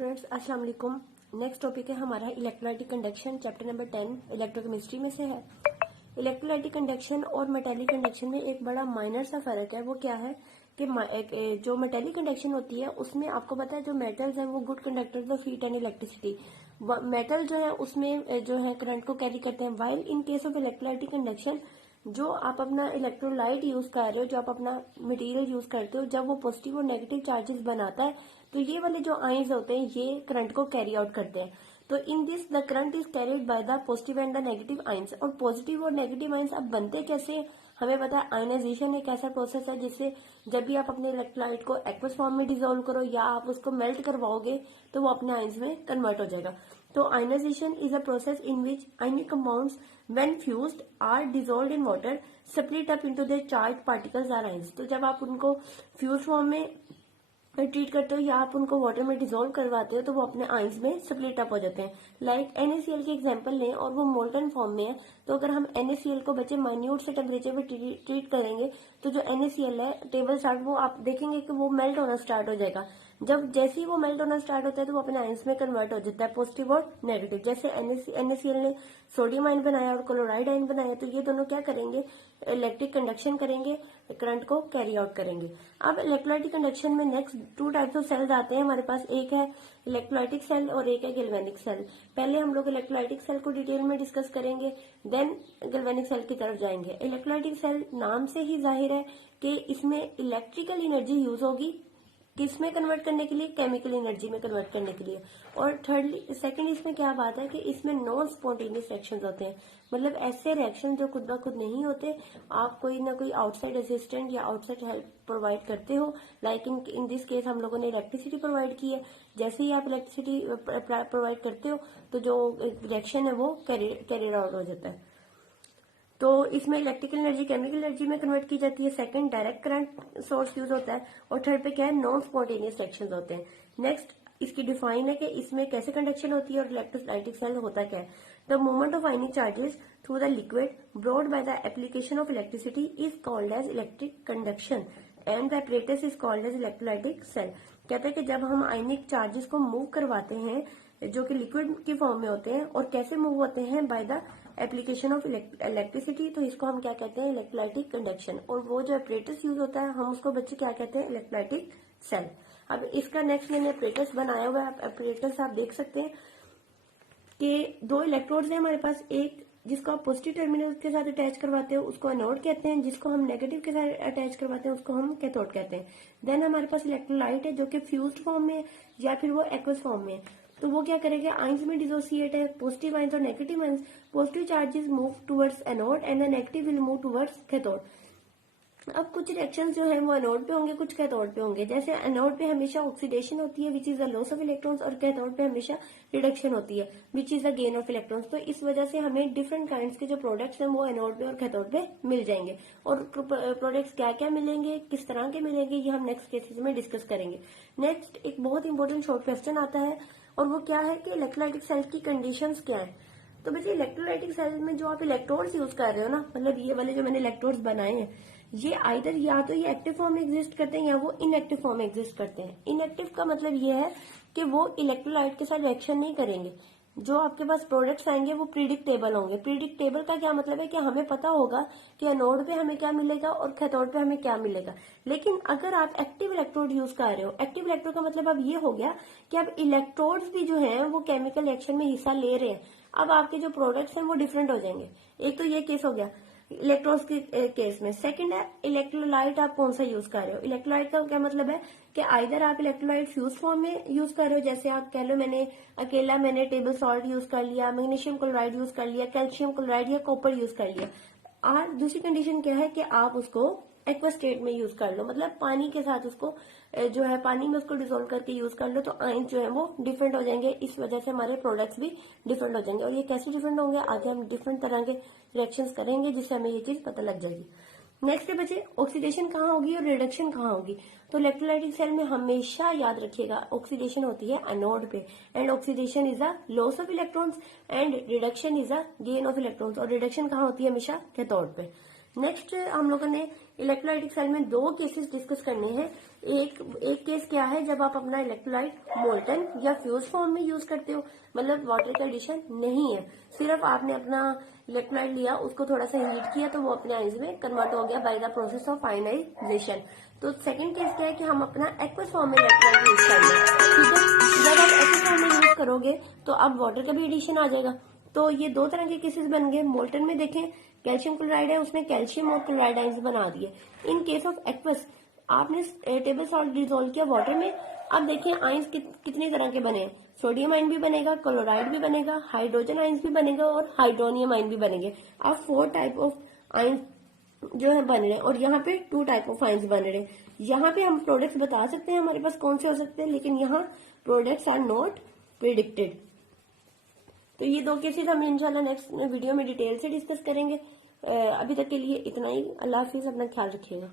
Students अस्सलाम वालेकुम। Next topic है हमारा electrolytic conduction, chapter number 10 electrochemistry में से है। इलेक्ट्रोलाइटिक कंडक्शन और मेटेलिक कंडक्शन में एक बड़ा माइनर सा फर्क है। वो क्या है कि जो मेटेलिक कंडक्शन होती है उसमें आपको पता है जो मेटल्स हैं वो good conductors of heat and electricity. Metal जो है उसमें जो है करंट को कैरी करते हैं। While in case of electrolytic conduction जो आप अपना इलेक्ट्रोलाइट यूज कर रहे हो, जो आप अपना मटेरियल यूज करते हो, जब वो पॉजिटिव और नेगेटिव चार्जेस बनाता है तो ये वाले जो आयंस होते हैं ये करंट को कैरी आउट करते हैं। तो in this the current is carried by the positive and the negative ions. और पॉजिटिव और नेगेटिव आयंस अब बनते कैसे, हमें पता है आयनाइजेशन एक ऐसा प्रोसेस है जिससे जब भी आप अपने इलेक्ट्रोलाइट को एक्वस फॉर्म में डिसॉल्व करो या आप उसको मेल्ट करवाओगे तो वो अपने आयंस में कन्वर्ट हो जाएगा। तो ionisation is a process in which ionic compounds when fused are dissolved in water split up into their charged particles or ions। तो जब आप उनको फ्यूज फॉर्म में ट्रीट करते हो या आप उनको वाटर में डिसॉल्व करवाते हो तो वो अपने आयंस में स्प्लिट अप हो जाते हैं। लाइक NaCl के एग्जांपल लें और वो मोल्टन फॉर्म में है, तो अगर हम NaCl को बच्चे माइन्यूट से टेम्परेचर पे ट्रीट करेंगे तो जो NaCl है टेबल स्टार्ट वो आप देखेंगे कि वो मेल्ट होना स्टार्ट हो जाएगा। जब जैसे ही वो मेल्ट होना स्टार्ट होता है तो वो अपने आयंस में कन्वर्ट हो जाता है, पॉजिटिव और नेगेटिव। जैसे NaCl ने सोडियम आयन बनाया और क्लोराइड आयन बनाया, तो ये दोनों क्या करेंगे, इलेक्ट्रिक कंडक्शन करेंगे, करंट को कैरी आउट करेंगे। अब इलेक्ट्रोलाइटिक कंडक्शन में next two types of cells आते हैं हमारे पास, एक है इलेक्ट्रोलाइटिक सेल और एक है गैल्वेनिक सेल। पहले हम लोग इलेक्ट्रोलाइटिक सेल को डिटेल में डिस्कस करेंगे, देन गैल्वेनिक सेल की तरफ जाएंगे। इलेक्ट्रोलाइटिक सेल नाम से ही जाहिर है कि इसमें इलेक्ट्रिकल एनर्जी यूज होगी, किसमें कन्वर्ट करने के लिए, केमिकल एनर्जी में कन्वर्ट करने के लिए। और सेकंड इसमें क्या बात है कि इसमें नॉन स्पॉन्टेनियस रिएक्शंस होते हैं, मतलब ऐसे रिएक्शन जो खुद ब खुद नहीं होते, आप कोई ना कोई आउटसाइड असिस्टेंट या आउटसाइड हेल्प प्रोवाइड करते हो। लाइक इन दिस केस हम लोगों ने इलेक्ट्रिसिटी प्रोवाइड की है। जैसे ही आप इलेक्ट्रिसिटी प्रोवाइड करते हो तो जो रिएक्शन है वो कैरियर आउट हो जाता है। तो इसमें इलेक्ट्रिकल एनर्जी केमिकल एनर्जी में कन्वर्ट की जाती है। Second direct current source use होता है और थर्ड पे क्या है, नॉन स्पॉन्टेनियस रिएक्शंस होते हैं। नेक्स्ट इसकी डिफाइन है कि इसमें कैसे कंडक्शन होती है और इलेक्ट्रोलाइटिक सेल होता क्या है। The movement of ionic charges through the liquid brought by the application of electricity is called as electric conduction and the apparatus is called as electrolytic cell. कहते हैं कि जब हम आयनिक चार्जेस को मूव करवाते हैं जो कि लिक्विड की फॉर्म में होते हैं, और कैसे मूव होते हैं, bye the application of electricity, तो इसको हम क्या कहते हैं, इलेक्ट्रोलाइटिक कंडक्शन। और वो जो apparatus यूज होता है हम उसको बच्चे क्या कहते हैं, इलेक्ट्रोलाइटिक सेल। अब इसका नेक्स्ट मैंने apparatus बनाया हुआ है। apparatus आप देख सकते हैं कि दो इलेक्ट्रोड्स हैं हमारे पास, एक जिसको आप पॉजिटिव टर्मिनल के साथ अटैच करवाते हो उसको एनोड कहते हैं, जिसको हम नेगेटिव के साथ अटैच करवाते हैं उसको हम कैथोड कहते हैं। देन हमारे पास इलेक्ट्रोलाइट है जो कि फ्यूज्ड फॉर्म में या फिर वो एक्वस फॉर्म में, तो वो क्या करेगा, आयंस में डिसोसिएट है, पॉजिटिव आयंस और negative ions. Positive charges move towards anode and the negative will move towards cathode. अब कुछ रिएक्शंस जो है वो एनोड पे होंगे, कुछ कैथोड पे होंगे। जैसे एनोड पे हमेशा ऑक्सीडेशन होती है which is the loss of electrons, और कैथोड पे हमेशा रिडक्शन होती है which is the gain of electrons. तो इस वजह से हमें डिफरेंट काइंड्स के जो प्रोडक्ट्स हैं वो एनोड पे और कैथोड पे मिल जाएंगे। और प्रोडक्ट्स क्या क्या मिलेंगे, किस तरह के मिलेंगे, ये हम नेक्स्ट केसेस में डिस्कस करेंगे। नेक्स्ट एक बहुत इंपॉर्टेंट शॉर्ट क्वेश्चन आता है और वो क्या है कि इलेक्ट्रोलाइटिक सेल की कंडीशंस क्या है। तो बच्चे इलेक्ट्रोलाइटिक सेल में जो आप इलेक्ट्रोड्स यूज कर रहे हो ना, मतलब ये वाले जो मैंने इलेक्ट्रोड्स बनाए हैं, ये आइदर या तो ये एक्टिव फॉर्म में एग्जिस्ट करते हैं या वो इनएक्टिव फॉर्म में एग्जिस्ट करते हैं। इनएक्टिव का मतलब ये है कि वो इलेक्ट्रोलाइट के साथ रिएक्शन नहीं करेंगे। जो आपके पास प्रोडक्ट्स आएंगे वो प्रिडिक्टेबल होंगे। प्रिडिक्टेबल का क्या मतलब है कि हमें पता होगा कि एनोड पे हमें क्या मिलेगा और कैथोड पे हमें क्या मिलेगा। लेकिन अगर आप एक्टिव इलेक्ट्रोड यूज कर रहे हो, एक्टिव इलेक्ट्रोड का मतलब अब ये हो गया कि अब इलेक्ट्रोड्स भी जो है वो केमिकल रिएक्शन में हिस्सा ले रहे हैं। अब आपके जो प्रोडक्ट्स हैं वो डिफरेंट हो जाएंगे। एक तो ये केस हो गया इलेक्ट्रोड्स के केस में। सेकंड है इलेक्ट्रोलाइट आप कौन सा यूज कर रहे हो। इलेक्ट्रोलाइट का क्या मतलब है कि आइदर आप इलेक्ट्रोलाइट फ्यूज फॉर्म में यूज कर रहे हो, जैसे आप कह लो मैंने टेबल सॉल्ट यूज कर लिया, मैग्नीशियम क्लोराइड यूज कर लिया, कैल्शियम क्लोराइड या कॉपर यूज कर लिया। और दूसरी कंडीशन क्या है कि आप उसको एक्वा स्टेट में यूज कर लो, मतलब पानी के साथ उसको जो है पानी में उसको डिसॉल्व करके यूज कर लो, तो आयन जो है वो डिफरेंट हो जाएंगे। इस वजह से हमारे प्रोडक्ट्स भी डिफरेंट हो जाएंगे। और ये कैसे डिफरेंट होंगे, आगे हम डिफरेंट तरह के रिएक्शंस करेंगे जिससे हमें ये चीज पता लग जाएगी। नेक्स्ट है बच्चे ऑक्सीडेशन कहाँ होगी और रिडक्शन कहाँ होगी। तो इलेक्ट्रोलाइटिक सेल में हमेशा याद रखिएगा ऑक्सीडेशन होती है एनोड पे, and oxidation is a loss of electrons and reduction is a gain of electrons. और रिडक्शन कहाँ होती है, हमेशा कैथोड पे। नेक्स्ट हम लोगों ने इलेक्ट्रोलाइटिक सेल में दो केसेस डिस्कस करने हैं। एक केस क्या है, जब आप अपना इलेक्ट्रोलाइट मोल्टन या फ्यूज फॉर्म में यूज करते हो, मतलब वाटर का एडिशन नहीं है, सिर्फ आपने अपना इलेक्ट्रोलाइट लिया, उसको थोड़ा सा हीट किया तो वो अपने आइंस में कन्वर्ट हो गया by the process of ionization. तो सेकंड केस क्या है कि हम अपना एक्वस फॉर्म में इलेक्ट्रोलाइट यूज कर रहे हैं, ठीक है। जब आप एक्वस फॉर्म में यूज करोगे तो अब वाटर का भी एडिशन आ जाएगा। तो ये दो तरह के केसेस बन गए। मोल्टन में देखें कैल्शियम क्लोराइड है, उसने कैल्शियम और क्लोराइड आइंस बना दिए। इन केस ऑफ एक्वस आपने टेबल सॉल्ट डिजोल्व किया वाटर में, अब देखें आइंस कितने तरह के बने हैं। सोडियम आइन भी बनेगा, क्लोराइड भी बनेगा, हाइड्रोजन आइंस भी बनेगा और हाइड्रोनियम आइन भी बनेंगे। अब 4 टाइप ऑफ आइंस जो है बन रहे हैं, और यहाँ पे 2 टाइप ऑफ आइंस बन रहे हैं। यहाँ पे हम प्रोडक्ट्स बता सकते हैं हमारे पास कौन से हो सकते हैं, लेकिन यहाँ प्रोडक्ट्स आर नॉट प्रिडिक्टेड। तो ये दो केसेस हम इंशाल्लाह नेक्स्ट वीडियो में डिटेल से डिस्कस करेंगे। अभी तक के लिए इतना ही। अल्लाह हाफिज, अपना ख्याल रखिएगा।